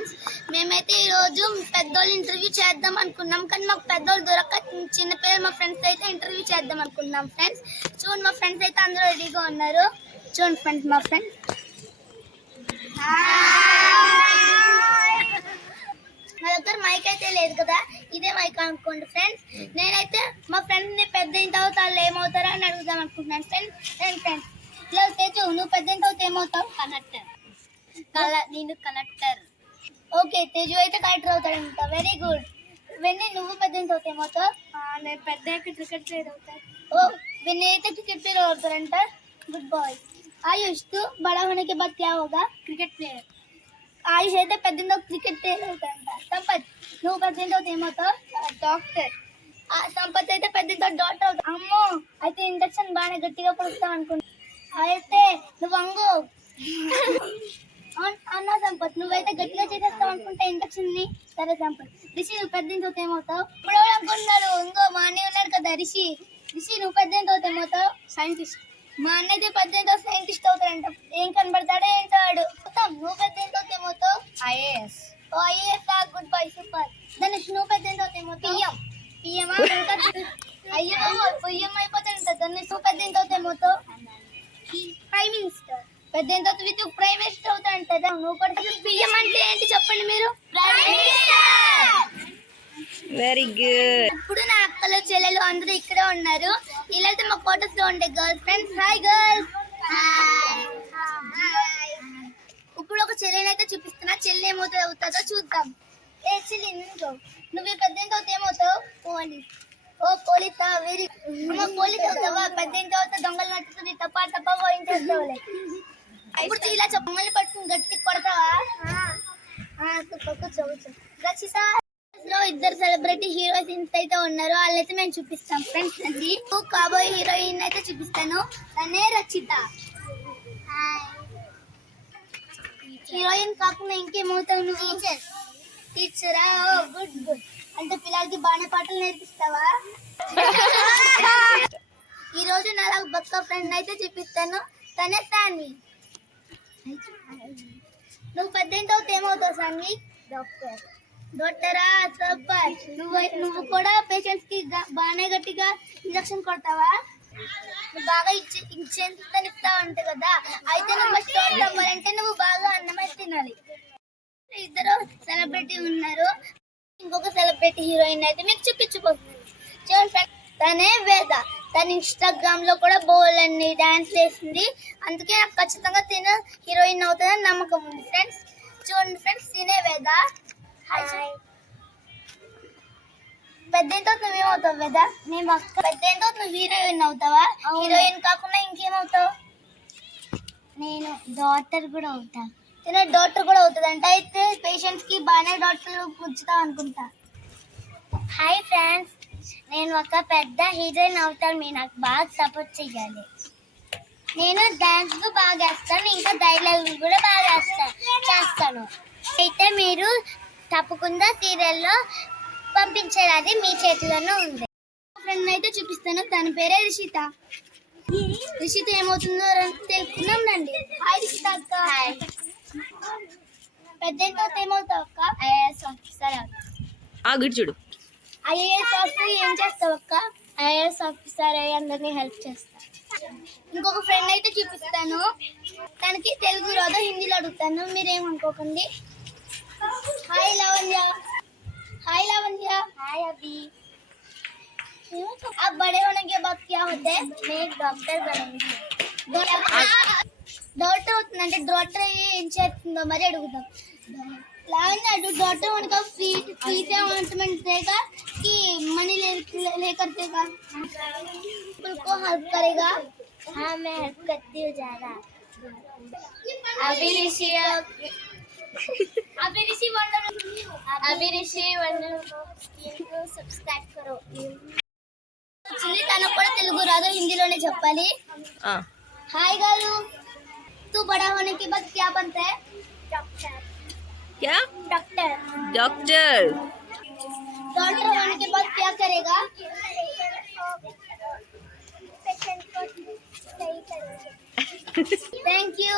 Friends, మేమైతే ఈరోజు పెద్దోళ్ళు ఇంటర్వ్యూ చేద్దాం అనుకున్నాం, కానీ మాకు పెద్దోళ్ళు దొరక్క చిన్న పిల్లలు మా ఫ్రెండ్స్ అయితే ఇంటర్వ్యూ చేద్దాం అనుకున్నాం. ఫ్రెండ్స్ చూడండి, మా ఫ్రెండ్స్ అయితే అందరూ రెడీగా ఉన్నారు. చూడండి ఫ్రెండ్స్, మా ఫ్రెండ్స్ నా దగ్గర మైక్ అయితే లేదు కదా, ఇదే మైక్ అనుకోండి ఫ్రెండ్స్. నేనైతే మా ఫ్రెండ్ని పెద్ద అయిన తర్వాత వాళ్ళు ఏమవుతారా అని అడుగుదాం అనుకుంటున్నాను. ఫ్రెండ్స్ ఇలా తేజు, నువ్వు పెద్ద అయిన తర్వాత ఏమవుతావు? నేను కలెక్టర్. ఓకే, తేజు అయితే కలెక్టర్ అవుతాడంట. Very good. వెన్నీ, నువ్వు పెద్ద అయిన తర్వాత ఏమవుతావు? నేను పెద్ద క్రికెట్ ప్లేయర్ అవుతాను. ఓ, వెన్నీ అయితే క్రికెట్ ప్లేయర్ అవుతారంట. Good boy. आयुष, तू बड़ा होने के बाद क्या होगा? Cricket player. आयुष అయితే పెద్ద క్రికెట్ ప్లేయర్ అవుతాడంట. సంపత్, నువ్వు పెద్ద ఏమవుతావు? డాక్టర్. సంపత్ అయితే పెద్ద డాక్టర్ అవుతావు. అమ్మో, అయితే ఇంజక్షన్ బాగానే గట్టిగా పడుస్తావు అనుకుంటా. అయితే నువ్వు అంగు అన్నా. సంపత్, నువ్వైతే గట్టిగా చేసేస్తావు అనుకుంటా ఇంజక్షన్ ని. సరే సంపత్. రిషి, నువ్వు పెద్ద ఏమవుతావు? ఇప్పుడు అనుకుంటున్నారు, ఇంకో మా అన్నయ్య ఉన్నాడు కదా రిషి. నువ్వు పెద్ద ఏమవుతావు? సైంటిస్ట్. మా అన్న అయితే పెద్ద సైంటిస్ట్ అవుతాడంట. ఏం కనబడతాడో ఏంటో వాడు. నువ్వు పెద్ద ఏమవుతావు? ఐఏఎస్. ఓ IAS, goodbye, super. Dhanush, నువ్వు పెద్ద ఏమవుతావు? పిఎం. అయ్యో, పిఎం అయిపోతాడంట. ధనుష్, నువ్వు పెద్ద ఏమవుతావు? Prime minister. పెద్ద విత్ ప్రైమ్ మినిస్టర్ అవుతాడంట. నువ్వు కూడా పిఎం అంటే ఏంటి చెప్పండి మీరు? Very good. ఇప్పుడు నా అక్కలు చెల్లెలు అందరూ ఇక్కడే ఉన్నారు. వీళ్ళైతే మా ఫోటోస్ లో ఉండే గర్ల్ ఫ్రెండ్స్. Hi girls. ఇప్పుడు ఒక చెల్లెని అయితే చూపిస్తున్నా. చెల్లి అవుతుందో చూద్దాం. ఏ చెల్లి, నువ్వు పెద్ద ఏమవుతావు? పోలీస్. ఓ పోలీసా, వెరీ. పోలీస్ అవుతావా? పెద్ద అవుతా దొంగలు నచ్చుతుంది, తప్ప పోయించేస్తావులే. ఇప్పుడు ఇలా చెప్పమని పట్టుకుని గట్టి కొడతావా? కూర్చో. రక్షిత లో ఇద్దరు సెలబ్రిటీ హీరోయిన్స్ అయితే ఉన్నారు. వాళ్ళైతే మేము చూపిస్తాం ఫ్రెండ్స్. అది కాబోయే హీరోయిన్ అయితే చూపిస్తాను. తనే రక్షిత. హీరోయిన్ కాకుండా ఇంకేమవుతావు నువ్వు? టీచరా? గుడ్. అంటే పిల్లలకి బాగానే పాటలు నేర్పిస్తావా? ఈ రోజు నా బక్క ఫ్రెండ్ అయితే చూపిస్తాను. తనే సాన్వి. నువ్వు పెద్ద ఏమవుతావు సాన్వి? డాక్టరా? సూపర్. నువ్వు కూడా పేషెంట్స్ కి బాగానే గట్టిగా ఇంజక్షన్ కొడతావా? బాగా ఇంజక్షన్ ఇస్తా ఉంటా కదా. అయితే నువ్వు స్టోర్ అవ్వాలంటే నువ్వు బాగా అన్నమే తినాలి. ఇద్దరు సెలబ్రిటీ ఉన్నారు. ఇంకొక సెలబ్రిటీ హీరోయిన్ అయితే మీకు చూపించబోతుంది. చూడండి, తనే వేద. తన ఇన్స్టాగ్రామ్ లో కూడా బోల్డ్ డాన్స్ వేసింది. అందుకే నాకు ఖచ్చితంగా తిన హీరోయిన్ అవుతుందని నమ్మకం ఉంది ఫ్రెండ్స్. చూడండి ఫ్రెండ్స్, తినే వేద. పెద్ద నువ్వేమవుతావు కదా? మేము పెద్ద నువ్వు హీరోయిన్ అవుతావా? హీరోయిన్ కాకుండా ఇంకేమవుతావు? నేను డాక్టర్ కూడా అవుతా. డాక్టర్ కూడా అవుతుందంట. అయితే పేషెంట్స్ కి బాగానే డాక్టర్ కూర్చుతావు అనుకుంటా. హాయ్ ఫ్రెండ్స్, నేను ఒక పెద్ద హీరోయిన్ అవుతాను. మీరు నాకు బాగా సపోర్ట్ చేయాలి. నేను డాన్స్ బాగా వేస్తాను, ఇంకా డైలాగ్ కూడా బాగా చేస్తాను. అయితే మీరు తప్పకుండా సీరియల్లో పంపించారు. అది మీ చేతిలోనే ఉంది. ఫ్రెండ్ అయితే చూపిస్తాను. తన పేరే రిషిత. రిషిత ఏమవుతుందో తెలుసుకుందాం రండి. హాయ్ రిషిత అక్క. పెద్ద ఏమవుతావు అక్క? IAS officer. చూడు, ఐఏఎస్ ఆఫీసర్ ఏం చేస్తావు అక్క? ఐఏఎస్ ఆఫీసర్ అయ్యి అందరినీ హెల్ప్ చేస్తా. ఇంకొక ఫ్రెండ్ అయితే చూపిస్తాను. తనకి తెలుగు రాదు, హిందీలో అడుగుతాను, మీరేమనుకోకండి. हाय लावण्या. हाय लावण्या. हाय अभी. आप बड़े होने के बाद क्या होते हैं? मैं एक डॉक्टर बनूंगी. डॉक्टर అవుతుందంటే డాక్టర్ ఏం చేస్తుందో మరి అడుగుదాం. लावण्या, डॉक्टर होने का फीस अमाउंटमेंट देगा कि मनी लेकर देगा? उनको हेल्प करेगा? हाँ, मैं हेल्प करती हूँ ज़्यादा. सब्सक्राइब करो. तनु కూడా తెలుగు రాదు, హిందీలోనే చెప్పాలి. हाय गालू, तू बड़ा होने के बाद क्या बनता है? डॉक्टर. क्या? डॉक्टर. डॉक्टर. डॉक्टर होने के बाद क्या करेगा? पेशेंट को सही करेगा. Thank you.